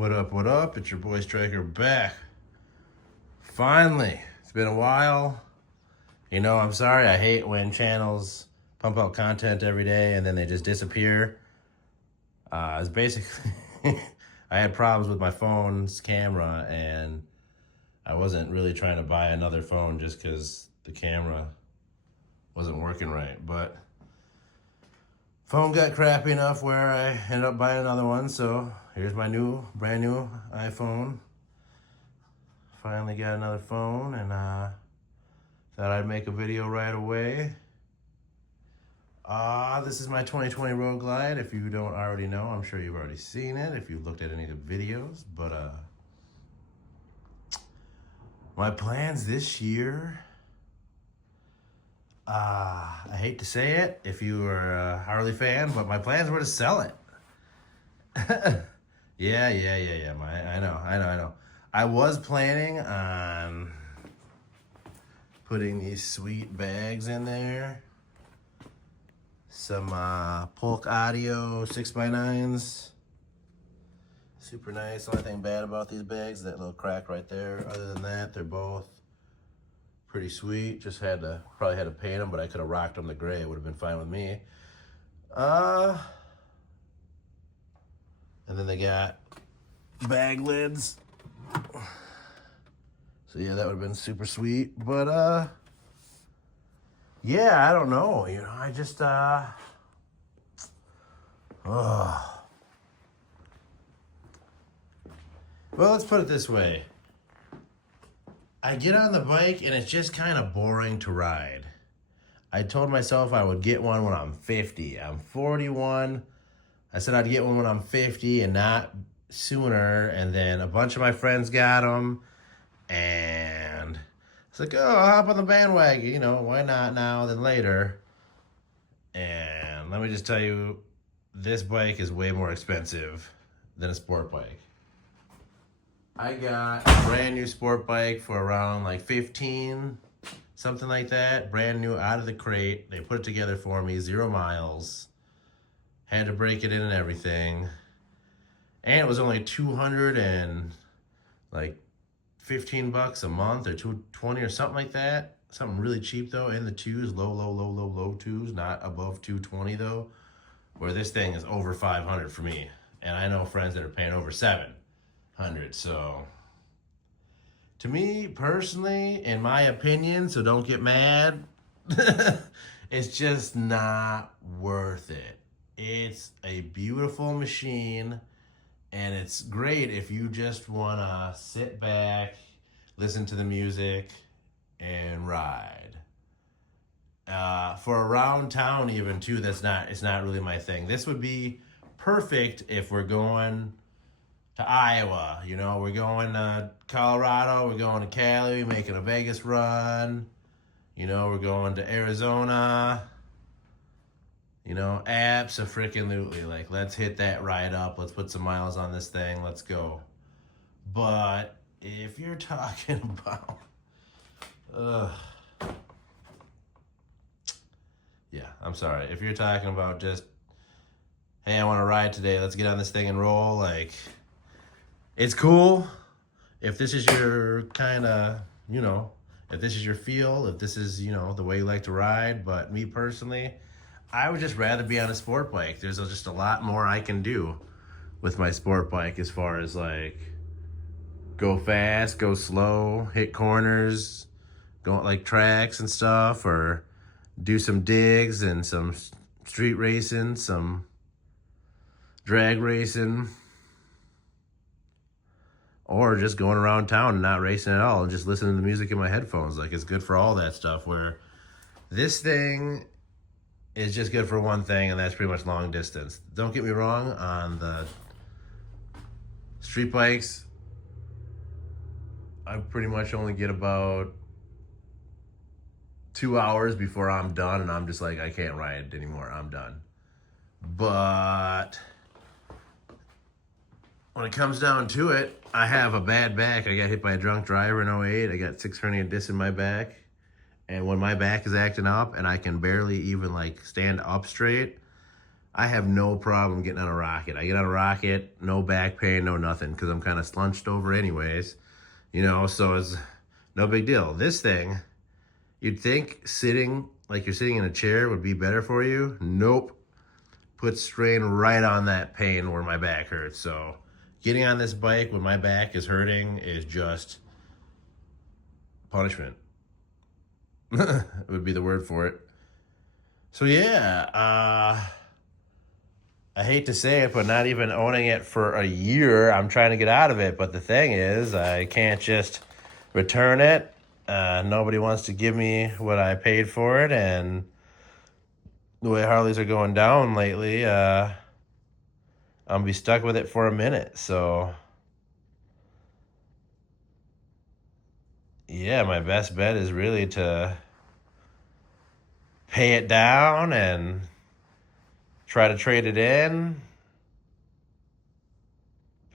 What up, what up? It's your boy Striker back. Finally. It's been a while. You know, I'm sorry. I hate when channels pump out content every day and then they just disappear. It's basically, I had problems with my phone's camera and I wasn't really trying to buy another phone just because the camera wasn't working right. But phone got crappy enough where I ended up buying another one. So here's my brand new iPhone. Finally got another phone and thought I'd make a video right away. This is my 2020 Road Glide. If you don't already know, I'm sure you've already seen it if you've looked at any of the videos. But my plans this year, I hate to say it if you are a Harley fan, but my plans were to sell it. Yeah. I know. I was planning on putting these sweet bags in there. Some Polk Audio 6x9s. Super nice. The only thing bad about these bags is that little crack right there. Other than that, they're both pretty sweet. Probably had to paint them, but I could have rocked them to gray. It would have been fine with me. And then they got bag lids. So yeah, that would have been super sweet. But yeah, I don't know. You know, I just Well, let's put it this way. I get on the bike and it's just kind of boring to ride. I told myself I would get one when I'm 50. I'm 41. I said I'd get one when I'm 50 and not sooner. And then a bunch of my friends got them. And it's like, oh, I'll hop on the bandwagon. You know, why not now than later? And let me just tell you, this bike is way more expensive than a sport bike. I got a brand new sport bike for around like 15, something like that. Brand new out of the crate. They put it together for me, 0 miles. Had to break it in and everything. And it was only 200 and like 15 bucks a month or 220 or something like that. Something really cheap though, in the twos, low twos, not above 220 though. Where this thing is over 500 for me. And I know friends that are paying over 700. So to me personally, in my opinion, so don't get mad, it's just not worth it. It's a beautiful machine and it's great if you just want to sit back, listen to the music and ride. For around town even too, it's not really my thing. This would be perfect if we're going to Iowa, you know, we're going to Colorado, we're going to Cali, making a Vegas run, you know, we're going to Arizona, you know, abso-freaking-lutely, like, let's hit that ride up, let's put some miles on this thing, let's go. But if you're talking about, yeah, I'm sorry, if you're talking about just, hey, I want to ride today, let's get on this thing and roll, like, it's cool if this is your kind of, you know, if this is your feel, if this is, you know, the way you like to ride. But me personally, I would just rather be on a sport bike. There's just a lot more I can do with my sport bike as far as like go fast, go slow, hit corners, go like tracks and stuff, or do some digs and some street racing, some drag racing. Or just going around town and not racing at all and just listening to the music in my headphones. Like, it's good for all that stuff, where this thing is just good for one thing, and that's pretty much long distance. Don't get me wrong, on the street bikes, I pretty much only get about 2 hours before I'm done, and I'm just like, I can't ride anymore, I'm done. But when it comes down to it, I have a bad back. I got hit by a drunk driver in 08. I got 6 herniated discs in my back. And when my back is acting up and I can barely even like stand up straight, I have no problem getting on a rocket. I get on a rocket, no back pain, no nothing, because I'm kind of slunched over anyways, so it's no big deal. This thing, you'd think sitting like you're sitting in a chair would be better for you. Nope. Puts strain right on that pain where my back hurts. So getting on this bike when my back is hurting is just punishment. Would be the word for it. So yeah, I hate to say it, but not even owning it for a year, I'm trying to get out of it. But the thing is, I can't just return it. Nobody wants to give me what I paid for it, and the way Harleys are going down lately, I'll be stuck with it for a minute. So yeah, my best bet is really to pay it down and try to trade it in.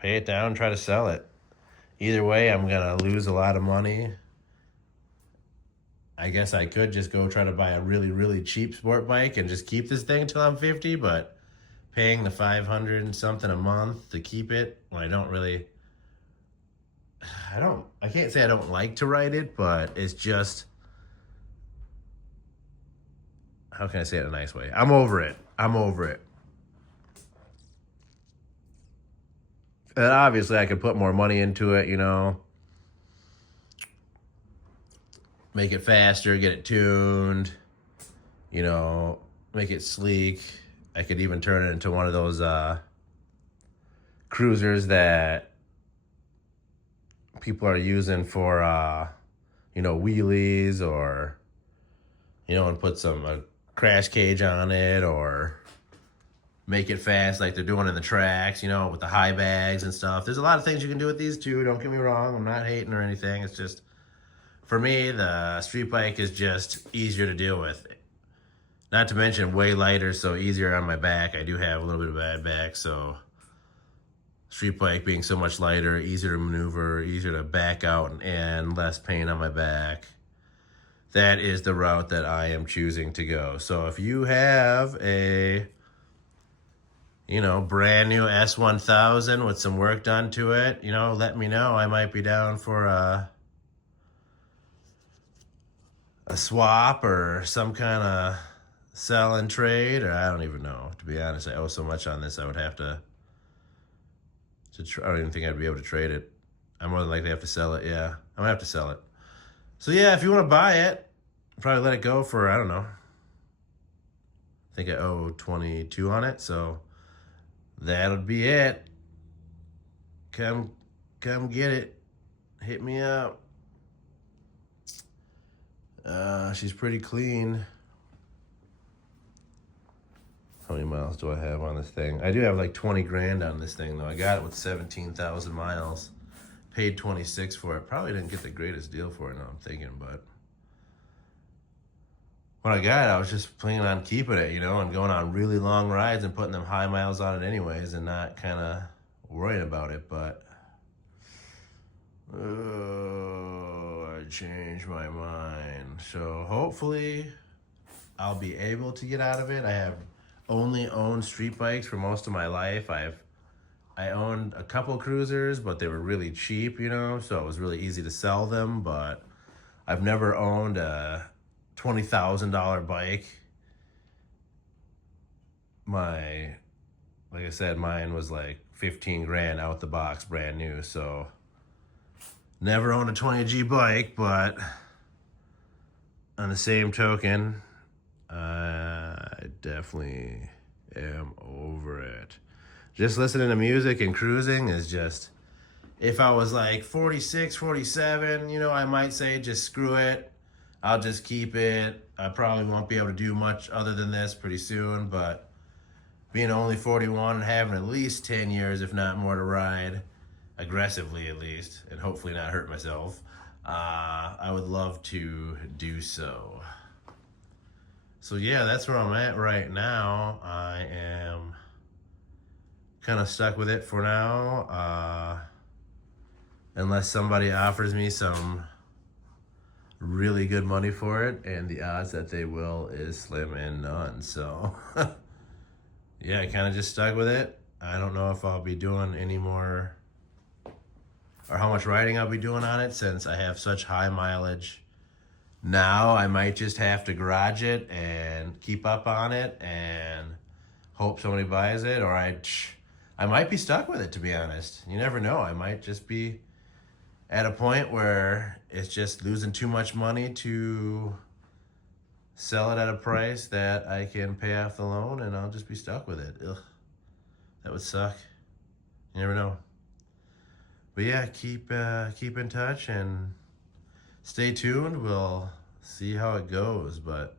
Pay it down, try to sell it. Either way, I'm gonna lose a lot of money. I guess I could just go try to buy a really, really cheap sport bike and just keep this thing until I'm 50, but paying the 500 and something a month to keep it when I can't say I don't like to ride it, but it's just, how can I say it in a nice way? I'm over it. And obviously I could put more money into it, make it faster, get it tuned, make it sleek. I could even turn it into one of those cruisers that people are using for, wheelies, or, and put some crash cage on it, or make it fast like they're doing in the tracks, with the high bags and stuff. There's a lot of things you can do with these too. Don't get me wrong. I'm not hating or anything. It's just, for me, the street bike is just easier to deal with. Not to mention way lighter, so easier on my back. I do have a little bit of bad back, so street bike being so much lighter, easier to maneuver, easier to back out, and less pain on my back. That is the route that I am choosing to go. So if you have a, brand new S1000 with some work done to it, let me know. I might be down for a swap or some kind of sell and trade, or I don't even know. To be honest, I owe so much on this, I would have to I don't even think I'd be able to trade it. I'm more than likely have to sell it. Yeah, I'm gonna have to sell it. So yeah, if you want to buy it, probably let it go for, I don't know. I think I owe 22 on it, so that'll be it. Come get it. Hit me up. She's pretty clean. How many miles do I have on this thing? I do have like 20 grand on this thing though. I got it with 17,000 miles. Paid 26 for it. Probably didn't get the greatest deal for it now I'm thinking, but when I got it, I was just planning on keeping it, and going on really long rides and putting them high miles on it anyways, and not kind of worrying about it. But I changed my mind. So hopefully I'll be able to get out of it. I have only owned street bikes for most of my life. I owned a couple cruisers, but they were really cheap, so it was really easy to sell them. But I've never owned a $20,000 bike. Like I said, mine was like 15 grand out the box, brand new. So never owned a 20G bike, but on the same token, I definitely am over it. Just listening to music and cruising is just, if I was like 46, 47, I might say just screw it. I'll just keep it. I probably won't be able to do much other than this pretty soon, but being only 41 and having at least 10 years, if not more, to ride, aggressively at least, and hopefully not hurt myself, I would love to do so. So yeah, that's where I'm at right now. I am kind of stuck with it for now, unless somebody offers me some really good money for it, and the odds that they will is slim and none. So yeah, I kind of just stuck with it. I don't know if I'll be doing any more or how much riding I'll be doing on it since I have such high mileage. Now I might just have to garage it and keep up on it and hope somebody buys it, or I might be stuck with it, to be honest. You never know. I might just be at a point where it's just losing too much money to sell it at a price that I can pay off the loan, and I'll just be stuck with it. Ugh, that would suck. You never know. But yeah, keep in touch and stay tuned. We'll see how it goes. But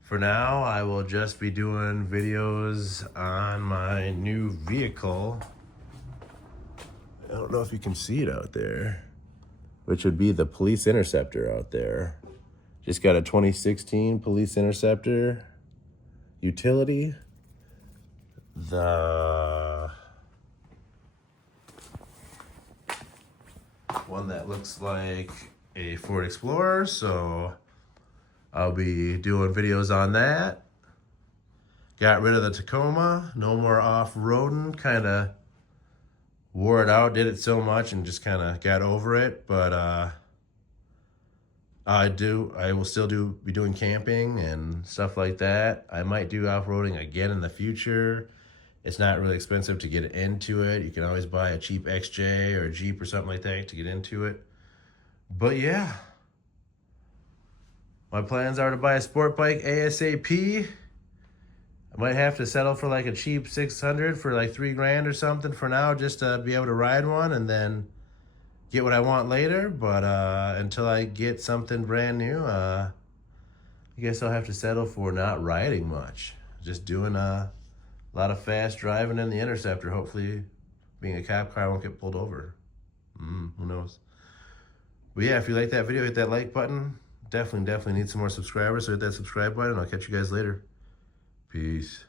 for now, I will just be doing videos on my new vehicle. I don't know if you can see it out there, which would be the Police Interceptor out there. Just got a 2016 Police Interceptor utility. The one that looks like a Ford Explorer, so I'll be doing videos on that. Got rid of the Tacoma, no more off-roading, kind of wore it out, did it so much and just kind of got over it, but I will still be doing camping and stuff like that. I might do off-roading again in the future. It's not really expensive to get into it. You can always buy a cheap XJ or a Jeep or something like that to get into it. But yeah, my plans are to buy a sport bike ASAP. I might have to settle for like a cheap 600 for like $3,000 or something for now, just to be able to ride one and then get what I want later. But until I get something brand new, I guess I'll have to settle for not riding much. Just doing a lot of fast driving in the Interceptor. Hopefully, being a cop car, I won't get pulled over. Who knows? But yeah, if you like that video, hit that like button. Definitely need some more subscribers, so hit that subscribe button. I'll catch you guys later. Peace.